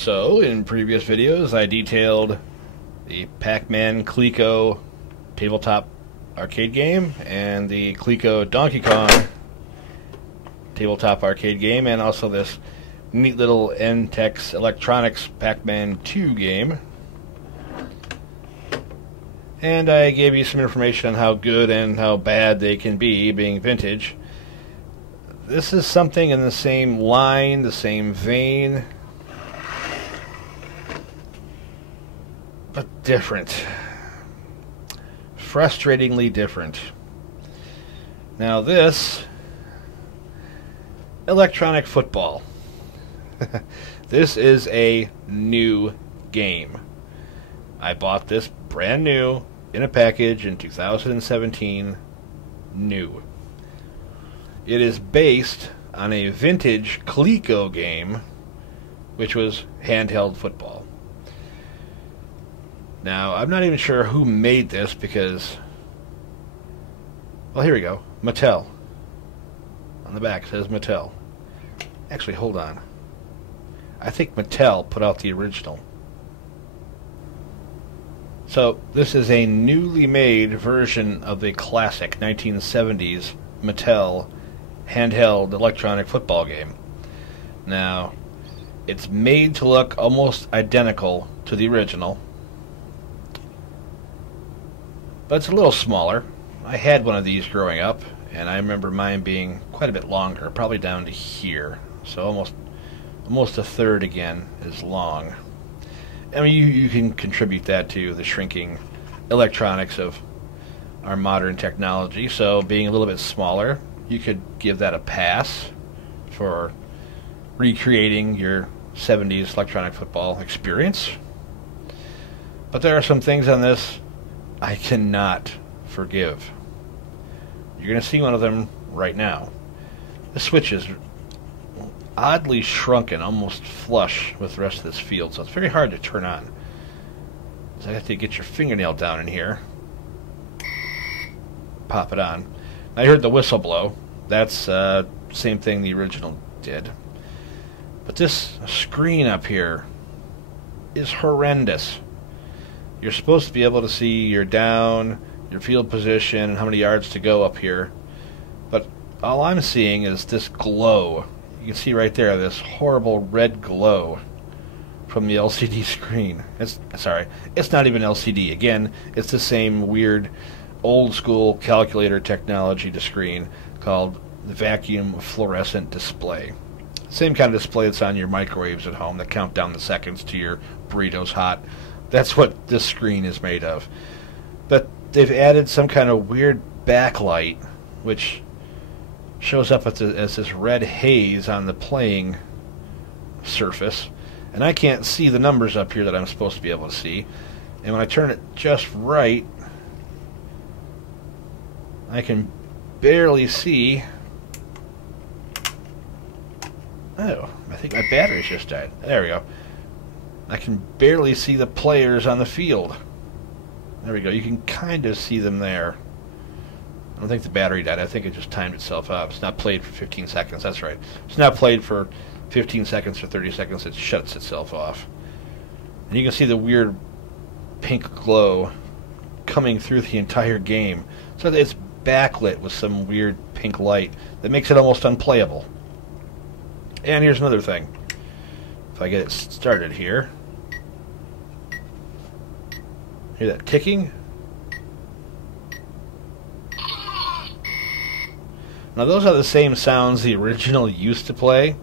So, in previous videos, I detailed the Pac-Man Coleco tabletop arcade game and the Coleco Donkey Kong tabletop arcade game, and also this neat little NTEX Electronics Pac-Man 2 game. And I gave you some information on how good and how bad they can be, being vintage. This is something in the same line, the same vein, but different. Frustratingly different. Now this, electronic football. This is a new game. I bought this brand new in a package in 2017, new. It is based on a vintage Coleco game, which was handheld football. Now, I'm not even sure who made this because, well, here we go. Mattel. On the back it says Mattel. Actually, hold on. I think Mattel put out the original. So, this is a newly made version of the classic 1970s Mattel handheld electronic football game. Now, it's made to look almost identical to the original, but it's a little smaller. I had one of these growing up, and I remember mine being quite a bit longer, probably down to here. So almost a third again is long. I mean, you can contribute that to the shrinking electronics of our modern technology. So being a little bit smaller, you could give that a pass for recreating your 70s electronic football experience. But there are some things on this I cannot forgive. You're going to see one of them right now. The switch is oddly shrunken, almost flush with the rest of this field, so it's very hard to turn on. So I have to get your fingernail down in here. Pop it on. I heard the whistle blow. That's same thing the original did. But this screen up here is horrendous. You're supposed to be able to see your down, your field position, and how many yards to go up here. But all I'm seeing is this glow. You can see right there, this horrible red glow from the LCD screen. It's not even LCD. Again, it's the same weird old school calculator technology to screen called the vacuum fluorescent display. Same kind of display that's on your microwaves at home that count down the seconds to your burritos hot. That's what this screen is made of. But they've added some kind of weird backlight, which shows up as this red haze on the playing surface. And I can't see the numbers up here that I'm supposed to be able to see. And when I turn it just right, I can barely see. Oh, I think my battery's just died. There we go. I can barely see the players on the field. There we go. You can kind of see them there. I don't think the battery died. I think it just timed itself out. It's not played for 15 seconds. That's right. It's not played for 15 seconds or 30 seconds. It shuts itself off. And you can see the weird pink glow coming through the entire game. So it's backlit with some weird pink light that makes it almost unplayable. And here's another thing. If I get it started here, hear that ticking? Now those are the same sounds the original used to play,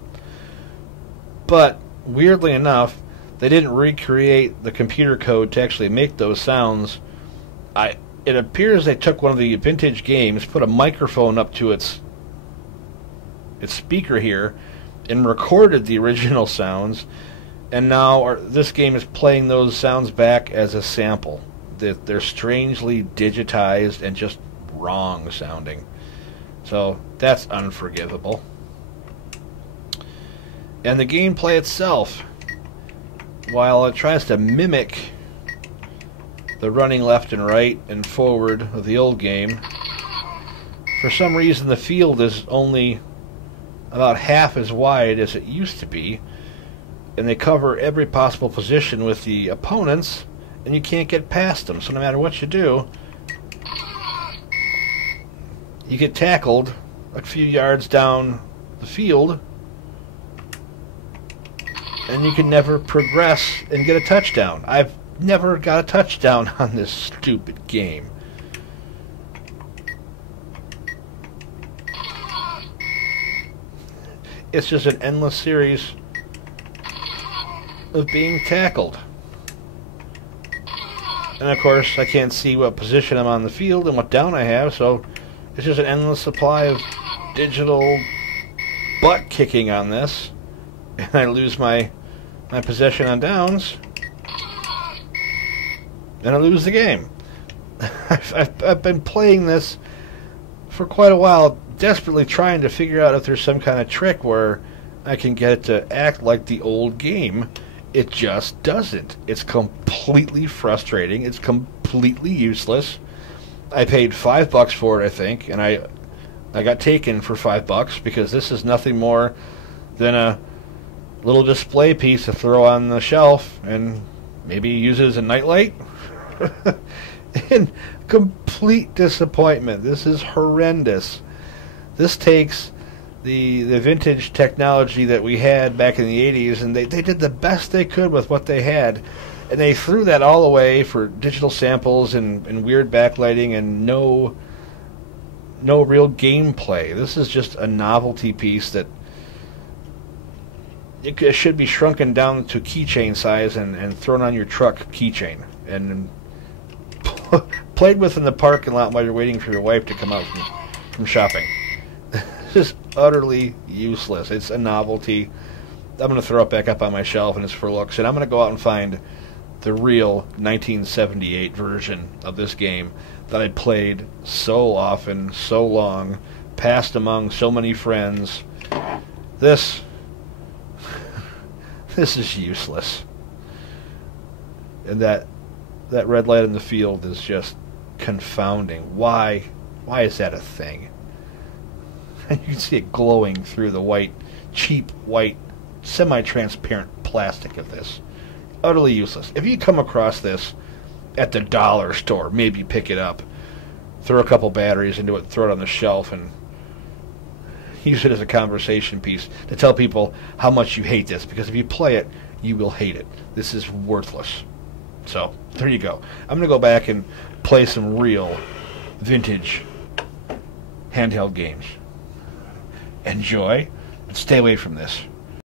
but weirdly enough, they didn't recreate the computer code to actually make those sounds. It appears they took one of the vintage games, put a microphone up to its speaker here, and recorded the original sounds, and now this game is playing those sounds back as a sample. They're strangely digitized and just wrong sounding. So that's unforgivable. And the gameplay itself, while it tries to mimic the running left and right and forward of the old game, for some reason the field is only about half as wide as it used to be, and they cover every possible position with the opponents, and you can't get past them. So no matter what you do, you get tackled a few yards down the field, and you can never progress and get a touchdown. I've never got a touchdown on this stupid game. It's just an endless series of being tackled. And of course, I can't see what position I'm on the field and what down I have, so it's just an endless supply of digital butt kicking on this. And I lose my possession on downs, and I lose the game. I've been playing this for quite a while, desperately trying to figure out if there's some kind of trick where I can get it to act like the old game. It just doesn't. It's completely frustrating. It's completely useless. I paid $5 for it, I think, and I got taken for $5 because this is nothing more than a little display piece to throw on the shelf and maybe use it as a nightlight. And complete disappointment. This is horrendous. This takes the vintage technology that we had back in the 80s, and they did the best they could with what they had, and they threw that all away for digital samples and weird backlighting and no real gameplay. This is just a novelty piece that it should be shrunken down to keychain size and thrown on your truck keychain and played with in the parking lot while you're waiting for your wife to come out from shopping. It's just utterly useless. It's a novelty. I'm going to throw it back up on my shelf, and it's for looks. And I'm going to go out and find the real 1978 version of this game that I played so often, so long, passed among so many friends. This is useless. And that red light in the field is just confounding. Why is that a thing? And you can see it glowing through the white, cheap white, semi-transparent plastic of this. Utterly useless. If you come across this at the dollar store, maybe pick it up, throw a couple batteries into it, throw it on the shelf, and use it as a conversation piece to tell people how much you hate this, because if you play it, you will hate it. This is worthless. So, there you go. I'm going to go back and play some real vintage handheld games. Enjoy, and stay away from this.